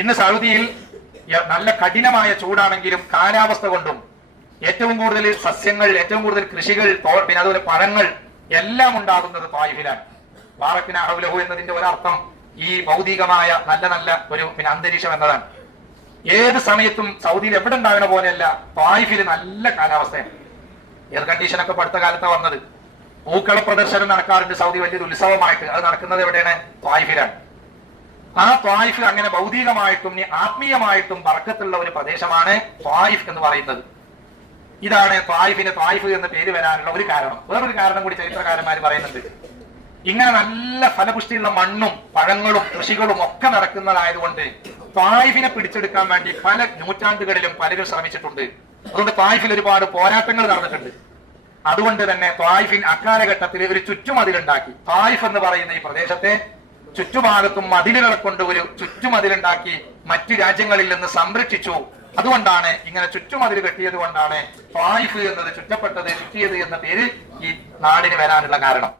ഇന്ന് സൗദിയിൽ നല്ല കഠിനമായ ചൂടാണെങ്കിലും കാലാവസ്ഥ കൊണ്ടും ഏറ്റവും കൂടുതൽ സസ്യങ്ങൾ, ഏറ്റവും കൂടുതൽ കൃഷികൾ, പിന്നെ അതുപോലെ പഴങ്ങൾ എല്ലാം ഉണ്ടാകുന്നത് ത്വായിഫിലാണ്. ബാറക്കിന ഹൗലഹു എന്നതിന്റെ ഒരർത്ഥം ഈ ഭൗതികമായ നല്ല നല്ല ഒരു അന്തരീക്ഷം എന്നതാണ്. ഏത് സമയത്തും സൗദിയിൽ എവിടെ ഉണ്ടാകുന്ന പോലെയല്ല, ത്വായിഫിൽ നല്ല കാലാവസ്ഥയാണ്. എയർ കണ്ടീഷനൊക്കെ അടുത്ത കാലത്താണ് വന്നത്. പൂക്കള പ്രദർശനം നടക്കാറുണ്ട് സൗദി, വലിയൊരു ഉത്സവമായിട്ട്. അത് നടക്കുന്നത് എവിടെയാണ്? ത്വായിഫിലാണ്. ആ ത്വായിഫ് അങ്ങനെ ഭൗതികമായിട്ടും ആത്മീയമായിട്ടും ബർക്കത്തുള്ള ഒരു പ്രദേശമാണ് ത്വായിഫ് എന്ന് പറയുന്നത്. ഇതാണ് ത്വായിഫിന് ത്വായിഫ് എന്ന പേര് വരാനുള്ള ഒരു കാരണം. വേറൊരു കാരണം കൂടി ചരിത്രകാരന്മാർ പറയുന്നുണ്ട്. ഇങ്ങനെ നല്ല ഫലപുഷ്ടിയുള്ള മണ്ണും പഴങ്ങളും കൃഷികളും ഒക്കെ നടക്കുന്നതായതുകൊണ്ട് ത്വായിഫിനെ പിടിച്ചെടുക്കാൻ വേണ്ടി പല നൂറ്റാണ്ടുകളിലും പലരും ശ്രമിച്ചിട്ടുണ്ട്. അതുകൊണ്ട് ത്വായിഫിൽ ഒരുപാട് പോരാട്ടങ്ങൾ നടന്നിട്ടുണ്ട്. അതുകൊണ്ട് തന്നെ ത്വായിഫിൻ അക്കാലഘട്ടത്തിൽ ഒരു ചുറ്റുമതിലുണ്ടാക്കി. ത്വായിഫ് എന്ന് പറയുന്ന ഈ പ്രദേശത്തെ ചുറ്റുഭാഗത്തും മതിലുകളെ കൊണ്ട് ഒരു ചുറ്റുമതിലുണ്ടാക്കി മറ്റു രാജ്യങ്ങളിൽ നിന്ന് സംരക്ഷിച്ചു. അതുകൊണ്ടാണ് ഇങ്ങനെ ചുറ്റുമതിൽ കെട്ടിയത് കൊണ്ടാണ് ത്വായിഫ് എന്നത് ചുറ്റപ്പെട്ടത്, ചുറ്റിയത് എന്ന പേര് ഈ നാടിന് വരാനുള്ള കാരണം.